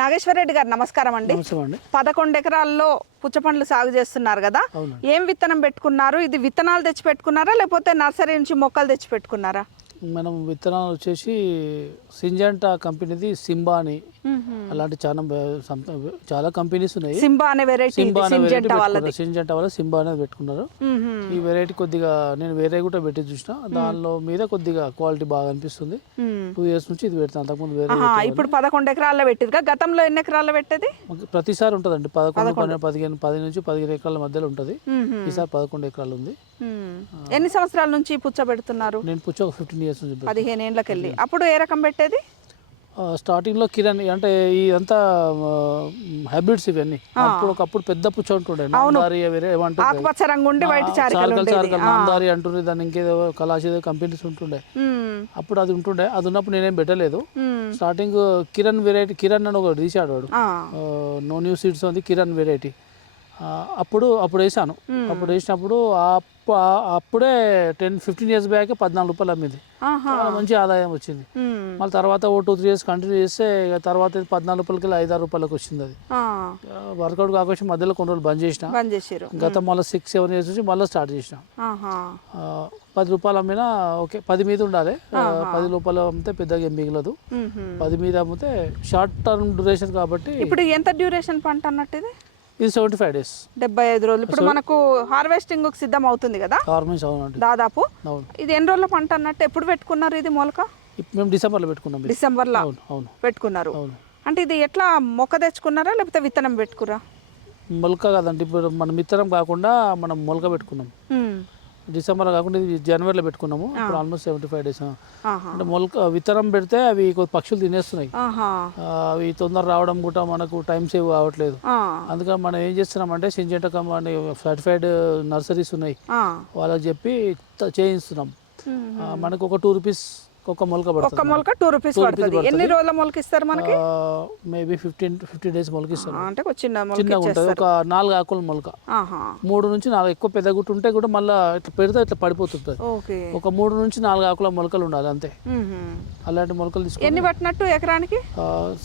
నాగేశ్వర రెడ్డి గారు నమస్కారం అండి. 11 ఎకరాల్లో పుచ్చపండ్లు సాగు చేస్తున్నారు కదా, ఏం విత్తనం పెట్టుకున్నారు? ఇది విత్తనాలు తెచ్చి పెట్టుకున్నారా లేకపోతే నర్సరీ నుంచి మొక్కలు తెచ్చి పెట్టుకున్నారా? మనం విత్తనాలు వచ్చేసి సింజంటా కంపెనీది సింబా అని అలాంటి చాలా కంపెనీస్ ఉన్నాయి. సింబా అనే వెరైటీ సింజంటా వల్ల సింబా అనేది పెట్టుకున్నారు. ఈ వెరైటీ కొద్దిగా నేను వేరే కూడా పెట్టి చూసిన, దానిలో మీద కొద్దిగా క్వాలిటీ బాగా అనిపిస్తుంది. 2 years నుంచి ఇది పెడతాను. అంతకుముందు వేరే ఇప్పుడు 11 ఎకరాల్లో పెట్టింది. గతంలో ఎన్ని ఎకరాల్లో పెట్టేది? ప్రతిసారి ఉంటుందండి 11, 15, 10 నుంచి 15 ఎకరాల మధ్యలో ఉంటుంది. ఈసారి 11 ఎకరాలు ఉంది. ఎన్ని సంవత్సరాల నుంచి పుచ్చ పెడుతున్నారు? నేను పుచ్చ 15 years నుంచి 15 ఏళ్ళకి వెళ్ళి. అప్పుడు ఏ రకం పెట్టేది? స్టార్టింగ్ లో కిరణ్ అంటే ఇదంతా హైబ్రిడ్స్ ఇవన్నీ. ఒకప్పుడు పెద్ద పుచ్చ ఉంటుండే, ఆకుపచ్చ రంగు ఉండి వైట్ నాందారి అంటుండే, దాన్ని ఇంకేదో కలాషి కంపెనీస్ ఉంటుండే. అప్పుడు అది ఉంటుండే, అది ఉన్నప్పుడు నేనేం పెట్టలేదు. స్టార్టింగ్ కిరణ్ వెరైటీ, కిరణ్ అని ఒకటి తీసాడు వాడు, నో న్యూ సీడ్స్ ఉంది కిరణ్ వెరైటీ. అప్పుడు వేసాను. అప్పుడు వేసినప్పుడు అప్పుడే 10-15 years బ్యాక్ 14 రూపాయలు అమ్మింది. చాలా మంచి ఆదాయం వచ్చింది. మళ్ళీ తర్వాత 2-3 years కంటిన్యూ చేస్తే తర్వాత 14 రూపాయలకి 5-6 రూపాయలకు వచ్చింది. అది వర్కౌట్ కాకపోతే మధ్యలో కొన్ని రోజులు బంద్ చేసిన. గత మళ్ళీ 6-7 years నుంచి మళ్ళీ స్టార్ట్ చేసిన. 10 రూపాయలు అమ్మినా ఓకే, 10 మీద ఉండాలి. 10 రూపాయలు అమ్మితే పెద్దగా ఏం మిగలదు. 10 మీద అమ్మితే షార్ట్ టర్మ్ డ్యూరేషన్ కాబట్టి. ఇప్పుడు ఎంత డ్యూరేషన్ పంట అన్నట్టు ఇది? ఇది 75 days, 75 రోజులు. ఇప్పుడు మనకు హార్వెస్టింగ్ సిద్ధం అవుతుంది కదా దాదాపు. ఇది ఎన్ని రోజుల పంట అన్నట్టు? ఎప్పుడు పెట్టుకున్నారు ఇది మొలక? మేము డిసెంబర్లో పెట్టుకున్నాం. డిసెంబర్లో పెట్టుకున్నారు. అంటే ఇది ఎట్లా మొక్క తెచ్చుకున్నారా లేకపోతే విత్తనం పెట్టుకురా? మొలక కాదండి, ఇప్పుడు మనం విత్తనం కాకుండా మనం మొలక పెట్టుకున్నాం. డిసెంబర్ కాకుండా ఇది జనవరిలో పెట్టుకున్నాము. ఇప్పుడు ఆల్మోస్ట్ 75 days. అంటే మొలక విత్తనం పెడితే అవి పక్షులు తినేస్తున్నాయి. అవి తొందర రావడం కూడా మనకు టైం సేవ్ కావట్లేదు. అందుకని మనం ఏం చేస్తున్నామంటే సింజంటా కంపెనీ సర్టిఫైడ్ నర్సరీస్ ఉన్నాయి, వాళ్ళకి చెప్పి చేయిస్తున్నాం. మనకు ఒక 2 rupees ఒక మొలక పడుతుంది. ఒక మొలక 2 rupees పడుతుంది. ఎన్ని రోజుల మొలక ఇస్తారు మనకి? మేబీ 15-20 days మొలక ఇస్తారు. అంటే చిన్నగా ఉంటుంది. ఒక 4 ఆకుల మొలక, 3 నుంచి 4. ఎక్కువ పెద్ద గుట్టు ఉంటే కూడా మళ్ళీ ఇట్లా పెడితే ఇట్లా పడిపోతుంటుంది. ఒక 3 నుంచి 4 ఆకుల మొలకలు ఉండాలి అంతే. అలాంటి మొలకలు తీసుకుని ఎన్ని పట్టినట్టు ఎకరానికి?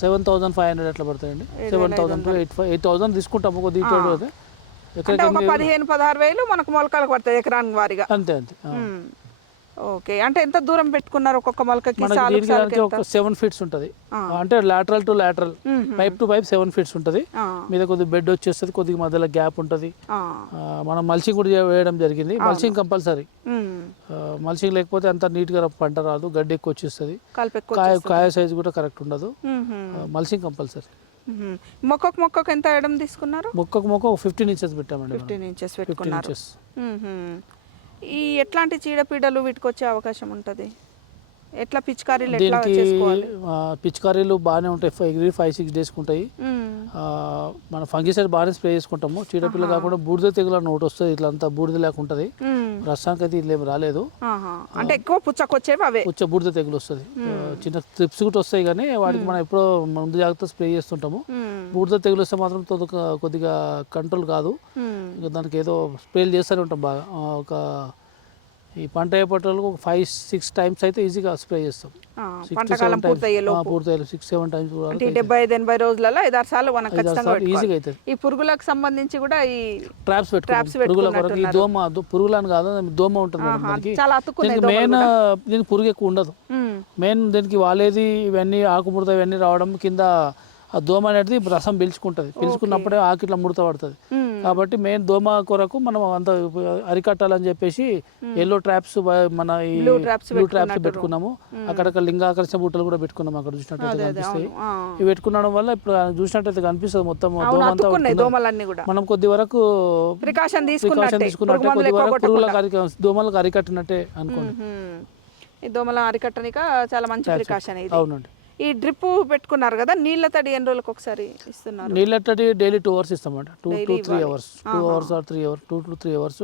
7,500 అట్లా పడతాయండి. 7,000 to 8,000 తీసుకుంటాము. ఒక 15-16 వేలు మనకు మొలకలు పడతాయి ఎకరానికి వారిగా. అంతే అంతే. ఓకే, అంటే ఎంత దూరం పెట్టుకున్నారు ఒక్కొక్క మొలకకి? ఒక 7 feet ఉంటుంది. అంటే lateral to lateral, pipe to pipe 7 feet ఉంటుంది. మీద కొద్దిగా బెడ్ వచ్చేస్తుంది, కొద్దిగా మధ్యలో గ్యాప్ ఉంటుంది. మనం మల్చింగ్ కూడా వేయడం జరిగింది. Mulching compulsory. మల్చింగ్ లేకపోతే అంత నీట్ గా పంట రాదు, గడ్డి ఎక్కువ వచ్చేస్తుంది, కాయ సైజ్ కూడా కరెక్ట్ ఉండదు. Mulching compulsory. మొక్కకు ఎంత వేయడం తీసుకున్నారు? మొక్క 15 inches పెట్టామండి. 15 inches పెట్టుకున్నారు. ఈ ఎట్లాంటి చీడపీడలు వీటికి వచ్చే అవకాశం ఉంటుంది? ఎట్లా పిచికారీలు ఎట్లా చేసుకోవాలి? పిచికారీలు బాగానే ఉంటాయి. 5-6 days ఉంటాయి. మన ఫంగిసైడ్ బాగానే స్ప్రే చేసుకుంటాము. చీడపిల్ల కాకుండా బూడిద తెగులు అని ఒకటి వస్తుంది, ఇట్లా అంతా బూడిద లేకుంటది. ప్రస్తుతానికి అయితే ఇట్లా ఏం రాలేదు. అంటే ఎక్కువ పుచ్చకొచ్చేవి అవే. బూడిద తెగులు వస్తుంది. చిన్న ట్రిప్స్ కూడా వస్తాయి, కానీ వాటికి మనం ఎప్పుడో ముందు జాగ్రత్త స్ప్రే చేస్తుంటాము. బూడిద తెగులు వస్తే మాత్రం కొద్దిగా కంట్రోల్ కాదు. దానికి ఏదో స్ప్రేలు చేస్తూనే ఉంటాం బాగా. ఒక ఈ పంట అయ్యేపట్లకు ఒక 5-6 times అయితే ఈజీగా స్ప్రే చేస్తాం. పూర్తయ్యే 6-7 times. 75-80 రోజులలో 5-6 సార్లు మనకు ఖచ్చితంగా ఈజీగా అవుతుంది. ఈ పురుగులకు సంబంధించి కూడా ఈ ట్రాప్స్ పురుగుల కొరకు. ఈ పురుగులని కాదు, దోమ ఉంటుంది. మెయిన్ దీనికి పురుగు ఎక్కువ ఉండదు. మెయిన్ దీనికి వాలేది ఇవన్నీ ఆకుముడత ఇవన్నీ రావడం, కింద ఆ దోమ అనేది రసం పీల్చుకుంటుంది. పీల్చుకున్నప్పుడే ఆకు ఇట్లా ముడత పడుతుంది. కాబట్టి మెయిన్ దోమ కొరకు మనం అంత అరికట్టాలని చెప్పేసి ఎల్లో ట్రాప్స్, మన ఈ బ్లూ ట్రాప్స్ పెట్టుకున్నాము. అక్కడక్కడ లింగాకర్షణ బుట్టలు కూడా పెట్టుకున్నాము. అక్కడ చూసినట్టయితే కనిపిస్తాయి. ఇవి పెట్టుకున్నడం వల్ల ఇప్పుడు చూసినట్టయితే కనిపిస్తుంది మొత్తం దోమంతా. మనం కొద్ది వరకు ప్రికాషన్ తీసుకున్నట్టే, కొద్ది వరకు దోమలకు అరికట్టినట్టే అనుకోండి. ఈ దోమల అరికట్టనిక చాలా మంచి ప్రికాషన్ ఇది. అవునండి. ఈ డ్రిప్ పెట్టుకున్నారు కదా, నీళ్ళ తడి ఎన్ని రోజులకు ఒకసారి ఇస్తున్నారు? నీళ్ళ తడి daily 2 hours ఇస్తామంట. 2 to 3 hours, 2 hours or 3 hours, 2 to 3 hours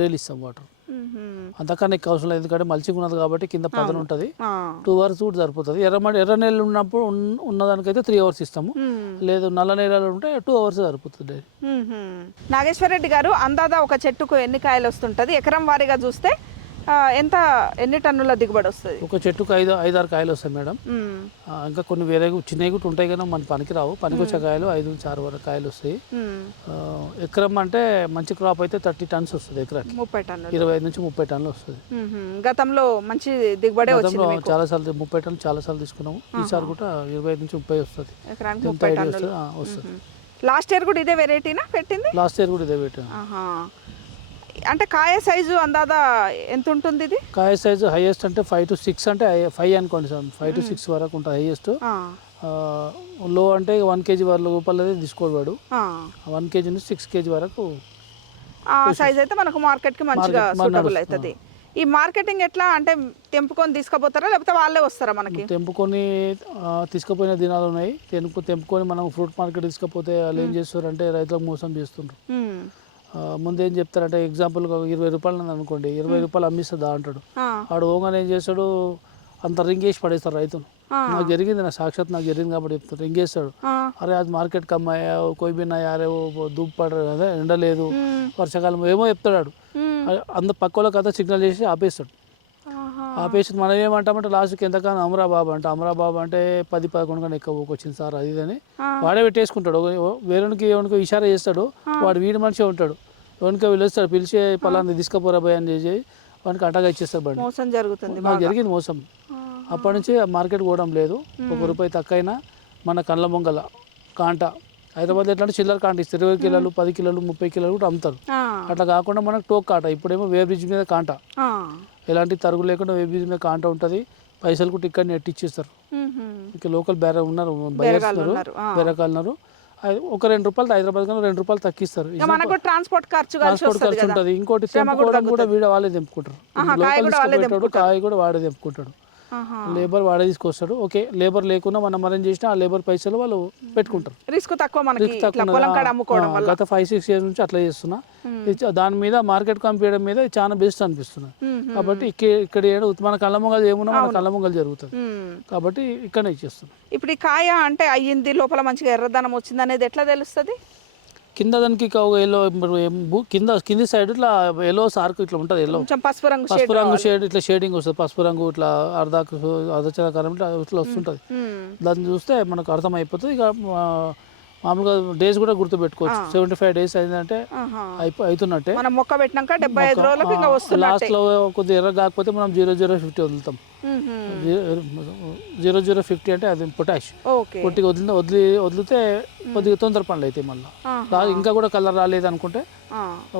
daily ఇస్తాం వాటర్. అంతకన్నా ఎక్కువ అవసరం లేదు, ఎందుకంటే మల్చింగ్ ఉన్నది కాబట్టి కింద పదన ఉంటుంది. 2 hours కూడా సరిపోతుంది. ఎర్ర నీళ్ళు ఉన్నప్పుడు ఉన్నదానికైతే 3 hours ఇస్తాము. లేదు నల్ల నీళ్ళు ఉంటే 2 hours సరిపోతుంది. నాగేశ్వర రెడ్డి గారు, అందాదా ఒక చెట్టుకు ఎన్ని కాయలు వస్తుంటది? ఎకరం వారీగా చూస్తే ఎన్ని టన్నుల దిగుబడి వస్తుంది? ఒక చెట్టుకు 5-6 కాయలు వస్తాయి మేడం. ఇంకా కొన్ని వేరే చిన్నవి కూడా ఉంటాయి కానీ మన పనికి రావు. పనికి వచ్చే కాయలు 5-6 వరకు కాయలు వస్తాయి. ఎకరం అంటే మంచి క్రాప్ అయితే 30 టన్స్ వస్తుంది ఎకరాకి. 30 టన్నులు, 25 నుంచి 30 టన్నులు వస్తుంది. గతంలో మంచి దిగుబడి వచ్చింది. చాలా సార్లు 30 టన్నులు చాలా సార్లు తీసుకున్నాము. ఈసారి కూడా 25 నుంచి 30 వస్తుంది. ఎకరానికి 30 టన్నులు వస్తుంది. లాస్ట్ ఇయర్ కూడా ఇదే వెరైటీనా పెట్టింది? లాస్ట్ ఇయర్ కూడా ఇదే పెట్టాను. అంటే కాయ సైజు అందాదా ఎంత ఉంటుంది ఇది? కాయ సైజు హైయెస్ట్ అంటే 5 to 6 అంటే 5 అనుకోండి సార్. 5 to 6 వరకు ఉంటుంది హైయెస్ట్. లో అంటే 1 kg రూపాయలు తీసుకోవాడు. 1 kg నుంచి 6 kg వరకు సైజ్ అయితే మనకు మార్కెట్కి మంచిగా సూటబుల్ అవుతుంది. ఈ మార్కెటింగ్ ఎట్లా అంటే తెంపుకొని తీసుకుపోతారా లేకపోతే వాళ్ళే వస్తారా? మనకి తెంపుకొని తీసుకుపోయిన దినాలు ఉన్నాయి. తెంపుకొని మనం ఫ్రూట్ మార్కెట్ తీసుకపోతే వాళ్ళు ఏం చేస్తారు అంటే రైతులకు మోసం చేస్తుండ్రు. ముందు ఏం చెప్తారంటే ఎగ్జాంపుల్గా 20 రూపాయలు అనుకోండి, 20 రూపాయలు అమ్మిస్తుందా అంటాడు. వాడు ఓంగానే ఏం చేస్తాడు, అంత రింగ్ వేసి పడేస్తారు రైతును. నాకు జరిగింది, నా సాక్షాత్ నాకు జరిగింది కాబట్టి చెప్తాడు. రింగ్ వేస్తాడు. అరే అది మార్కెట్ కమ్మాయా, కోయిబిన్నా యారే, ధూప్ పడరు అదే ఎండలేదు, వర్షాకాలం ఏమో చెప్తాడు. అందరు పక్క వాళ్ళకి అంతా సిగ్నల్ చేసి ఆపేస్తాడు. ఆపేసి మనం ఏమంటామంటే లాస్ట్కి ఎంతకాలం అమరాబాబు అంటే 10-11 కన్నా ఎక్కువ వచ్చింది సార్ అది అని వాడే పెట్టేసుకుంటాడు. వేరేకి ఎవరికి ఇషారా చేస్తాడు. వాడు వీడి మనిషి ఉంటాడు. ఎవరికి పిలుస్తాడు, పిలిచి పలానా తీసుకుపోరా భయ అని చేసి వానికి అటాగా ఇచ్చేస్తాడు. బండి మోసం జరుగుతుంది. నాకు జరిగింది మోసం. అప్పటి నుంచి మార్కెట్ పోవడం లేదు. 1 రూపాయి తక్కువైనా మన కళ్ళ మొంగల కాంట హైదరాబాద్ ఎట్లా అంటే చిల్లర కాంట ఇస్తారు. 20 కిలోలు, 10 కిలోలు, 30 కిలోలు కూడా అమ్ముతారు. అట్లా కాకుండా మనకు టోక్ కాట. ఇప్పుడేమో వే బ్రిడ్జ్ మీద కాంట, ఎలాంటి తరుగు లేకుండా వే బ్రిడ్జ్ మీద కాంట ఉంటుంది. పైసలు కూడా ఇక్కడ నెట్ ఇచ్చేస్తారు. ఇంకా లోకల్ బేర ఉన్నారు, బేరకాలు. ఒక 2 రూపాయలు హైదరాబాద్ కన్నా 2 రూపాయలు తగ్గిస్తారు. ట్రాన్స్పోర్ట్ ఖర్చు ఉంటుంది. ఇంకోటి తెంపుకోవడం కూడా వీడ వాళ్ళే తెంపుకుంటారు. కాయ కూడా వాడే తెంపుకుంటాడు. లేబర్ వాడే తీసుకొస్తాడు. ఓకే, లేబర్ లేకుండా మనం అరేంజ్ చేసినా ఆ లేబర్ పైసలు వాళ్ళు పెట్టుకుంటారు. రిస్క్ తక్కువ. గత 5-6 years నుంచి అట్లా చేస్తున్నా. దాని మీద మార్కెట్ కంపేయడం మీద చాలా బెస్ట్ అనిపిస్తుంది. కాబట్టి ఇక్కడ మన కళ్ళమొంగలు ఏమున్నా మన కళ్ళమొంగలు జరుగుతుంది. కాబట్టి ఇక్కడనే ఇచ్చేస్తున్నాం. ఇప్పుడు ఈ కాయ అంటే అయ్యింది, లోపల మంచిగా ఎర్రదనం వచ్చింది అనేది ఎట్లా తెలుస్తుంది? కింద దానికి ఎల్లో కింది సైడ్ ఇట్లా ఎల్లో సార్కు ఇట్లా ఉంటుంది. ఎల్లో పసుపు రంగు షేడ్ ఇట్లా షేడింగ్ వస్తుంది. పసుపు రంగు ఇట్లా అర్ధచకారం ఇట్లా వస్తుంటుంది. దాన్ని చూస్తే మనకు అర్థం అయిపోతుంది. ఇక మామూలుగా డేస్ కూడా గుర్తు పెట్టుకోవచ్చు. 75 days అయిందంటే అవుతున్నట్టే. మనం మొక్క పెట్టినాక 75 రోజులకు ఇంకా వస్తుంది. లాస్ట్ లో కొద్దిగా ఎర్ర కాకపోతే మనం 0050 వదులుతాం. 0050 అంటే అది పొటాష్. కొద్దిగా వదిలితే కొద్దిగా తొందర పనులు అవుతాయి. మళ్ళీ ఇంకా కూడా కలర్ రాలేదు అనుకుంటే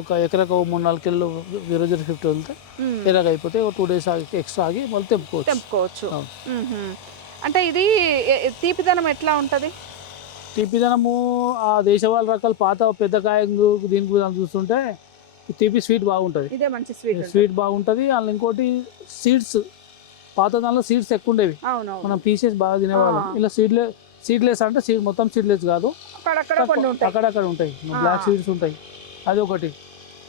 ఒక ఎకరకు 3-4 కిలోలు 0050 వదిలితే ఎర్రగా అయిపోతే 2 days ఎక్స్ట్రా ఆగి మళ్ళీ తెంపుకోవచ్చు. అంటే ఇది తీపిదనం ఎట్లా ఉంటుంది? తీపిదనము ఆ దేశవాళీ రకాల పాత పెద్ద కాయ దీనికి చూస్తుంటే తీపి స్వీట్ బాగుంటుంది. స్వీట్ బాగుంటుంది. అందులో ఇంకోటి సీడ్స్, పాత దానిలో సీడ్స్ ఎక్కువ ఉండేవి. మనం పీసెస్ బాగా తినేవాళ్ళం. ఇలా సీడ్లెస్ అంటే మొత్తం సీడ్లెస్ కాదు, అక్కడక్కడ ఉంటాయి. బ్లాక్ సీడ్స్ ఉంటాయి. అది ఒకటి.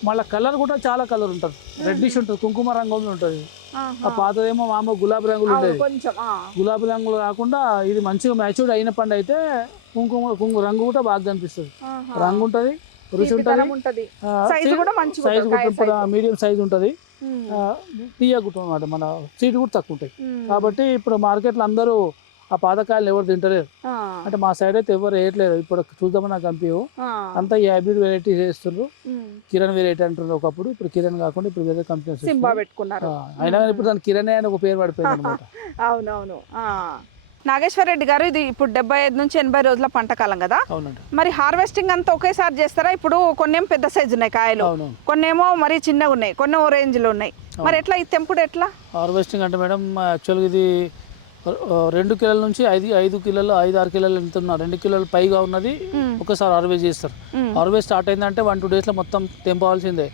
మళ్ళీ కలర్ కూడా చాలా కలర్ ఉంటుంది. రెడ్డిష్ ఉంటుంది, కుంకుమ రంగులో ఉంటుంది. ఆ పాతదేమో మామూలు గులాబీ రంగులు ఉండేది. గులాబీ రంగులు కాకుండా ఇది మంచిగా మ్యాచ్యూర్డ్ అయిన పండు అయితే కుంకుమ రంగు కూడా బాగా కనిపిస్తుంది. రంగు ఉంటుంది, రుచి ఉంటుంది. సైజు కూడా మీడియం సైజు ఉంటుంది. తీయగుంటుంది అన్నమాట. మన సీడ్ కూడా తక్కువ ఉంటాయి. కాబట్టి ఇప్పుడు మార్కెట్లో అందరూ ఆ పాతకాయలు ఎవరు తింటలేరు. అంటే మా సైడ్ అయితే ఎవరు వేయట్లేదు. ఇప్పుడు చూద్దామని నాకు అనిపించవు. అంతా ఈ హైబ్రిడ్ వెరైటీ చేస్తున్నారు. కిరణ్ వెరైటీ అంటున్నారు ఒకప్పుడు. ఇప్పుడు కిరణ్ కాకుండా ఇప్పుడు వేరే కంపెనీస్ పెట్టుకున్నారు. అయినా కానీ ఇప్పుడు దాని కిరణ్ అని ఒక పేరు పడిపోయింది అనమాట. అవునవును. నాగేశ్వర్ రెడ్డి గారు, ఇది ఇప్పుడు 75 నుంచి 80 రోజుల పంట కాలం కదా. మరి హార్వెస్టింగ్ అంతా ఒకేసారి చేస్తారా? ఇప్పుడు కొన్నేమో పెద్ద సైజు ఉన్నాయి కాయలు, కొన్నేమో మరీ చిన్నగా ఉన్నాయి, కొన్ని రేంజ్ లో ఉన్నాయి. మరి ఎట్లా ఈ తెంపుడు ఎట్లా? హార్వెస్టింగ్ అంటే మేడం యాక్చువల్గా ఇది 2 కిలోల నుంచి 5 కిలోలు 5-6 కిలోలు వెళ్తున్నారు. 2 కిలోలు పైగా ఉన్నది ఒకసారి హార్వెస్ట్ చేస్తారు. హార్వెస్ట్ స్టార్ట్ అయిందంటే 1-2 days లో మొత్తం తెంపవలసిందే.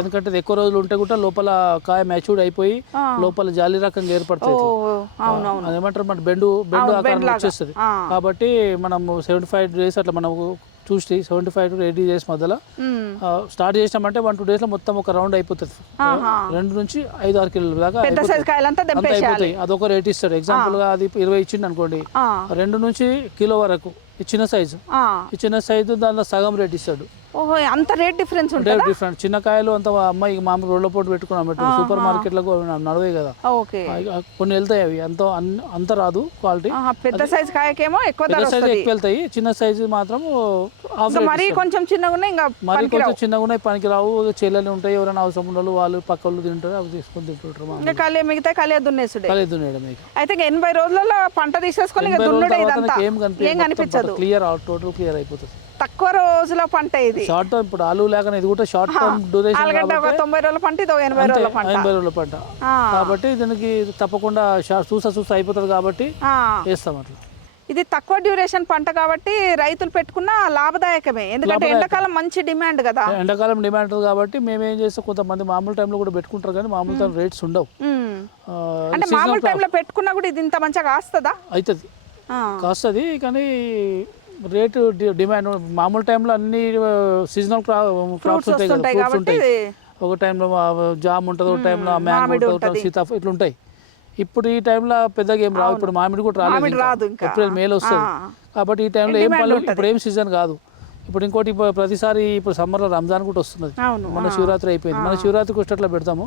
ఎందుకంటే ఎక్కువ రోజులు ఉంటే కూడా లోపల కాయ మ్యాచ్యూర్డ్ అయిపోయి లోపల జాలి రకంగా ఏర్పడుతుంది. అదేమంటారు మన బెండు ఆకారం వచ్చేస్తుంది. కాబట్టి మనం 75 days అట్లా మనం చూసి 75 to 80 days మధ్యలో స్టార్ట్ చేసినామంటే 1-2 days లో మొత్తం ఒక రౌండ్ అయిపోతుంది. 2 నుంచి 5-6 కిలోల దాకా అయిపోతాయి. అదొక రేట్ ఇస్తాడు. ఎగ్జాంపుల్ గా అది 20 ఇచ్చింది అనుకోండి, 2 నుంచి కిలో వరకు చిన్న సైజు దానిలో సగం రేట్ ఇస్తాడు. ఓహో అంత రేట్ డిఫరెన్స్ అంటే ఉంటుంది. డిఫరెంట్. చిన్న కాయలు అంత అమ్మాయి మామూలు రోడ్ల పోటు పెట్టుకున్నాం సూపర్ మార్కెట్లకు నడవే కదా, ఓకే కొన్ని వెళ్తాయి అవి అంత రాదు క్వాలిటీ. పెద్ద సైజ్ కాయకేమో ఎక్కువ ధర పెద్ద సైజు వస్తుంది. ఎక్కువ వెళ్తాయి, చిన్న సైజు మాత్రం హాఫ్ ఇంకా మరీ కొంచెం చిన్నగా ఉన్నాయి ఇంకా మరి కొంచెం చిన్నగా ఉన్నాయి పనికి రావు, చెల్లెలు ఉంటాయి, ఎవరైనా అవసరం ఉండదు వాళ్ళు పక్క వాళ్ళు తింటారు, అవి తీసుకొని తింటుంటారు. ఇంకా కలియ మిగతా కలియ దున్నేసుడే. కలియ దున్నేయడం అయితే 80 రోజులలో పంట తీసేసుకొని ఇక దున్నుడే ఇదంతా ఏం కనిపించదు, క్లియర్ టోటల్ క్లియర్ అయిపోతుంది. తక్కువ రోజుల పంట ఇది. షార్ట్ టర్మ్ ఇప్పుడు ఆలు లేక ఇది కూడా షార్ట్ టర్మ్ డ్యూరేషన్, ఆలుగడ్డ ఒక 90 రోజుల పంట, ఇది 80 రోజుల పంట. 80 రోజుల పంట కాబట్టి దీనికి తప్పకుండా చూసా అయిపోతుంది కాబట్టి వేస్తాం అట్లా. ఇది తక్కువ డ్యూరేషన్ పంట కాబట్టి రైతులు పెట్టుకున్న లాభదాయకమే, ఎందుకంటే ఎండాకాలం మంచి డిమాండ్ కదా. ఎండాకాలం డిమాండ్ కాబట్టి మేము ఏం చేస్తాం, కొంతమంది మామూలు టైంలో కూడా పెట్టుకుంటారు కానీ మామూలు టైం రేట్స్ ఉండవు. అంటే మామూలు టైంలో పెట్టుకున్నా కూడా ఇది ఇంత మంచిగా కాస్తుందా? అవుతుంది, కాస్తుంది కానీ రేటు డిమాండ్ మామూలు టైంలో అన్ని సీజనల్ క్రాప్స్ ఉంటాయి కదా, ఫ్రూట్స్ ఉంటాయి. ఒక టైంలో జామ్ ఉంటుంది, ఒక టైంలో మ్యాంగో ఉంటుంది, సీతాఫలం ఇట్లా ఉంటాయి. ఇప్పుడు ఈ టైంలో పెద్దగా ఏం రావు, ఇప్పుడు మామిడి కూడా రాలేదు, ఏప్రిల్ మేలో వస్తుంది కాబట్టి ఈ టైంలో ఏం పనులు ఇప్పుడు ఏం సీజన్ కాదు. ఇప్పుడు ఇంకోటి ప్రతిసారి ఇప్పుడు సమ్మర్లో రంజాన్ కూడా వస్తున్నది, మన శివరాత్రి అయిపోయింది, మన శివరాత్రికి వచ్చేట్లా పెడతాము.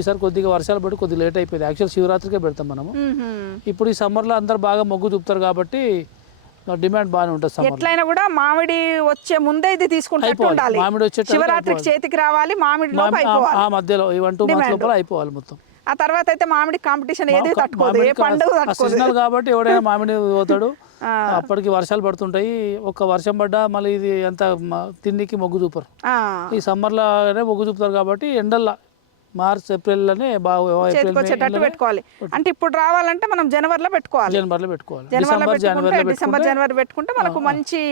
ఈసారి కొద్దిగా వర్షాలు పడి కొద్దిగా లేట్ అయిపోయింది, యాక్చువల్ శివరాత్రికే పెడతాం మనము. ఇప్పుడు ఈ సమ్మర్లో అందరు బాగా మొగ్గు చూపుతారు కాబట్టి డిమాండ్ బాగానే ఉంటుంది. ఎట్లయినా కూడా మామిడి వచ్చే ముందే ఇది తీసుకుంటూ ఉండాలి, మామిడి వచ్చే శివరాత్రికి చేతికి రావాలి, మామిడి ఆ మధ్యలో ఈ 1-2 months లోపల అయిపోవాలి మొత్తం. ఆ తర్వాత అయితే మామిడి కాంపిటీషన్ ఏది తట్టుకోదు, ఏ పండుగ సీజనల్ కాబట్టి ఎవడైనా మామిడి పోతాడు. అప్పటికి వర్షాలు పడుతుంటాయి, ఒక వర్షం పడ్డా మళ్ళీ ఇది అంత తిండికి మొగ్గు చూపరు. ఈ సమ్మర్లోనే మొగ్గు చూపుతారు కాబట్టి ఎండల్లో మార్చ్ ఏప్రిల్లోనే బాగా వచ్చేటట్టు పెట్టుకోవాలి. అంటే ఇప్పుడు రావాలంటే మనం జనవరిలో పెట్టుకోవాలి, డిసెంబర్ జనవరి పెట్టుకుంటే మనకు మంచి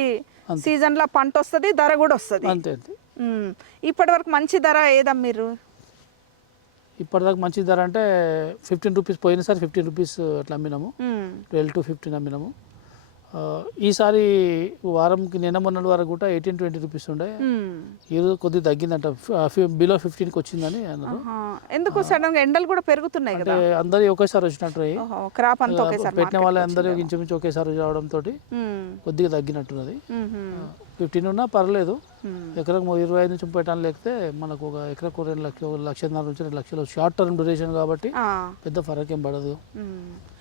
సీజన్ లో పంట వస్తుంది, ధర కూడా వస్తుంది. అంతే. ఇప్పటి వరకు మంచి ధర ఏదమ్మా మీరు? ఇప్పటిదాకా మంచి ధర అంటే 15 రూపీస్, పోయినసారి 15 రూపీస్ అట్లా అమ్మినాము, 12 to 15 అమ్మినాము. ఈసారి వారంకి నిన్న మొన్నటి వరకు కూడా 18-20 రూపీస్ ఉండే, ఈరోజు కొద్దిగా తగ్గిందంట, బిలో 15కి వచ్చిందని అన్నారు. ఎందుకు సడన్ గా ఎండలు కూడా పెరుగుతున్నాయి కదా, అందరూ ఒకేసారి వచ్చినట్టు క్రాప్ అంతా ఒకేసారి పెట్టిన వాళ్ళు అందరూ ఇంచుమించు ఒకేసారి రావడంతో కొద్దిగా తగ్గినట్టున్నది. 15 ఉన్నా పర్లేదు, ఎకరకు 25 నుంచి 30 టన్నులు ఎక్కితే మనకు ఒక ఎకరకు 2,00,000 నుంచి 2 లక్షలు షార్ట్ టర్మ్ డ్యూరేషన్ కాబట్టి పెద్ద ఫరక్ ఏం పడదు.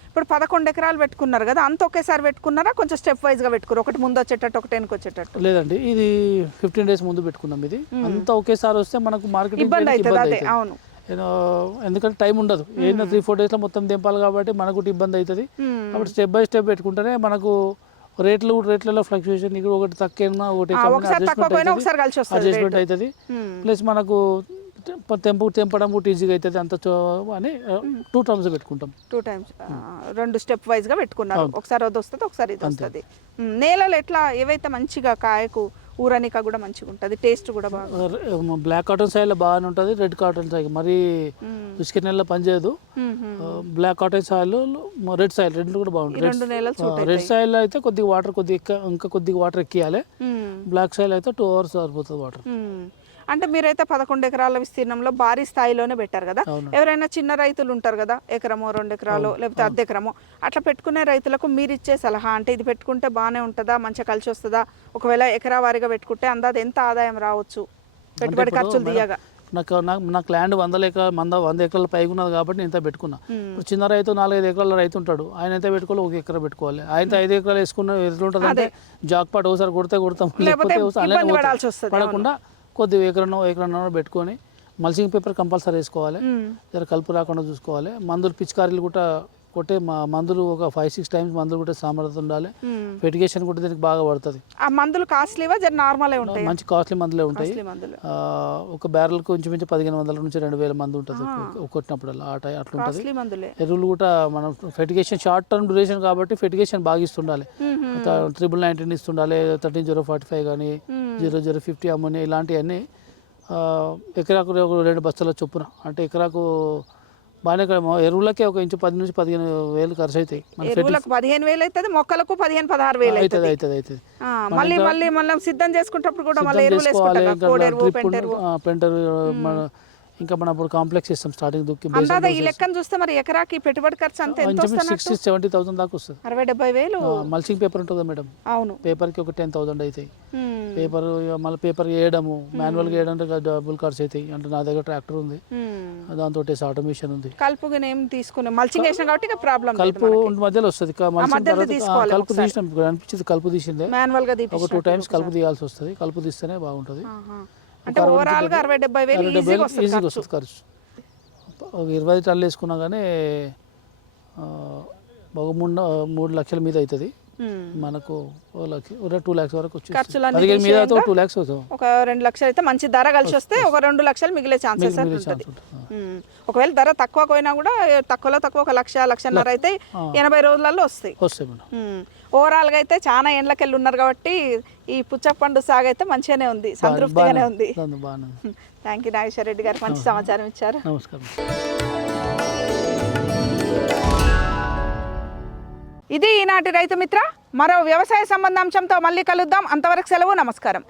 ఇప్పుడు 11 ఎకరాలు పెట్టుకున్నారు కదా, అంత ఒకేసారి పెట్టుకున్నారా కొంచెం స్టెప్ వైజ్ గా పెట్టుకున్నారు, ఒకటి ముందు వచ్చేటట్టు ఒకటి వెనక వచ్చేటట్టు? లేదండి, ఇది 15 days ముందు పెట్టుకున్నాం. ఇది అంతా ఒకేసారి వస్తే మనకు మార్కెటింగ్ ఇబ్బంది అవుతుంది. అవును, ఎందుకంటే టైం ఉండదు, ఏదైనా 3-4 days లో మొత్తం దింపాలి కాబట్టి మనకు ఇబ్బంది అవుతుంది. కాబట్టి స్టెప్ బై స్టెప్ పెట్టుకుంటేనే మనకు రేట్లలో ఫ్లక్చుయేషన్ ఇక్కడ ఒకటి తక్కువ ఒకటి అడ్జస్ట్మెంట్ అవుతుంది, ప్లస్ మనకు తెంపడం కూడా ఈజీగా అవుతుంది. అంత అని 2 times పెట్టుకుంటాం. 2 times 2 స్టెప్ వైజ్ గా పెట్టుకున్నారు, ఒకసారి అది వస్తుంది ఒకసారి ఇది వస్తుంది. నేలలు ఎట్లా ఏవైతే మంచిగా కాయకు ఊరనిక కూడా మంచిగా ఉంటుంది, టేస్ట్ కూడా బాగా? బ్లాక్ కాటన్ సాయిల్ బాగానే ఉంటుంది, రెడ్ కాటన్ సాయిల్ మరి ఇసుక నెలలో పనిచేయదు. Black cotton soil, red soil రెండు కూడా బాగుంటుంది. రెడ్ సాయిల్ అయితే కొద్దిగా వాటర్ ఇంకా కొద్దిగా వాటర్ ఎక్కియాలి, బ్లాక్ సాయిల్ అయితే 2 hours సరిపోతుంది వాటర్. అంటే మీరైతే 11 ఎకరాల విస్తీర్ణంలో భారీ స్థాయిలోనే పెట్టారు కదా, ఎవరైనా చిన్న రైతులు ఉంటారు కదా, ఎకరమో 2 ఎకరాలు లేకపోతే అర్ధ ఎకరమో అట్లా పెట్టుకునే రైతులకు మీరు ఇచ్చే సలహా అంటే ఇది పెట్టుకుంటే బాగానే ఉంటుందా, మంచిగా కలిసి వస్తుందా, ఒకవేళ ఎకరా వారీగా పెట్టుకుంటే అందాది ఎంత ఆదాయం రావచ్చు పెట్టుబడి ఖర్చులు తీయగా? నాకు ల్యాండ్ 100 ఎకరాల పైగా ఉన్నది కాబట్టి నేను ఇంత పెట్టుకున్నా. ఇప్పుడు చిన్న రైతు 4-5 ఎకరాల రైతు ఉంటాడు, ఆయన ఎంత పెట్టుకోవాలి, 1 ఎకరా పెట్టుకోవాలి. ఆయన 5 ఎకరాలు వేసుకున్న ఎట్లుంటుంది అంటే జాక్ పాట్ ఒకసారి కొడతాం, లేకపోతే పడకుండా కొద్దిగా ఎకరన్నో పెట్టుకొని మల్చింగ్ పేపర్ కంపల్సరీ వేసుకోవాలి, జర కలుపు రాకుండా చూసుకోవాలి. మందులు పిచికారీలు కూడా కొట్టే మందులు ఒక 5-6 times మందులు కూడా సామర్థ్యం ఉండాలి. ఫెర్టిగేషన్ కూడా దీనికి బాగా పడుతుంది. ఆ మందులు కాస్ట్లీవా నార్మల్ ఉంటాయి? మంచి కాస్ట్లీ మందులే ఉంటాయి. ఒక బ్యారెల్కి ఇంచుమించు 1500 నుంచి 2000 మంది ఉంటుంది కొట్టినప్పుడల్లా, అట్లా ఉంటుంది. ఎరువులు కూడా మనం ఫెర్టిగేషన్ షార్ట్ టర్మ్ డ్యూరేషన్ కాబట్టి ఫెర్టిగేషన్ బాగా ఇస్తుండాలి. 1919 ఇస్తుండాలి, 13045 కానీ 0050 అమ్మోనియా ఇలాంటివన్నీ ఎకరాకు 2 బస్తాల చొప్పున, అంటే ఎకరాకు బాగానే. ఎరువులకే ఒక ఇంచు 10 నుంచి 15 వేలు ఖర్చు అవుతాయి. 15,000 అవుతుంది, మొక్కలకు 15-16,000 అవుతుంది. మళ్ళీ సిద్ధం చేసుకుంటప్పుడు కూడా పెంటర్ ఇంకా మనం ఇప్పుడు కాంప్లెక్స్ ఇస్తాం స్టార్టింగ్ దుక్కి అందాదా ఈ లెక్కను చూస్తే మరి ఎకరాకి పెట్టుబడి ఖర్చు అంతా ఎంత వస్తున్నట్టు? 60,000-70,000 దాకా వస్తుంది. 60,000-70,000. మల్చింగ్ పేపర్ ఉంటుంది మేడం, అవును. పేపర్కి ఒక 10,000 అవుతాయి. పేపర్ మళ్ళీ పేపర్ వేయడము మాన్యువల్గా వేయడానికి డబ్బులు ఖర్చు అవుతాయి. అంటే నా దగ్గర ట్రాక్టర్ ఉంది, దాంతో ఆటోమేషన్ ఉంది. కలుపు ఏం తీసుకున్నాం, మల్చింగ్ వేసిన కాబట్టి ఇక ప్రాబ్లం కలుపు మధ్యలో వస్తుంది. కలుపు తీసినాం అనిపించింది, కలుపు తీసిందే మాన్యువల్ గా ఒక 2 times కలుపు తీయాల్సి వస్తుంది. కలుపు తీస్తేనే బాగుంటుంది. అంటే ఓవరాల్ గా 60,000-70,000 ఈజీగా వస్తుంది ఖర్చు. ఒక 20 టన్నులు వేసుకున్నా కానీ ఒక 3 లక్షల మీద అవుతుంది మనకు. 2 lakhs వరకు వచ్చి 2 lakhs అవుతుంది. ఒక 2 లక్షలు అయితే మంచి ధర కలిసి వస్తే ఒక 2 లక్షలు మిగిలే ఛాన్సెస్ ఉంటుంది. ఒకవేళ ధర తక్కువ పోయినా కూడా తక్కువలో తక్కువ 1,00,000-1,50,000 అయితే 80 రోజులలో వస్తాయి. ఓవరాల్ గా అయితే చాలా ఎండ్లకెళ్ళి ఉన్నారు కాబట్టి ఈ పుచ్చపండు సాగు అయితే మంచిగానే ఉంది, సంతృప్తిగానే ఉంది. థ్యాంక్ యూ నాగేశ్వర రెడ్డి గారు, మంచి సమాచారం ఇచ్చారు. నమస్కారం. ఇది ఈనాటి రైతు మిత్ర. మరో వ్యవసాయ సంబంధాంశంతో మళ్ళీ కలుద్దాం. అంతవరకు సెలవు, నమస్కారం.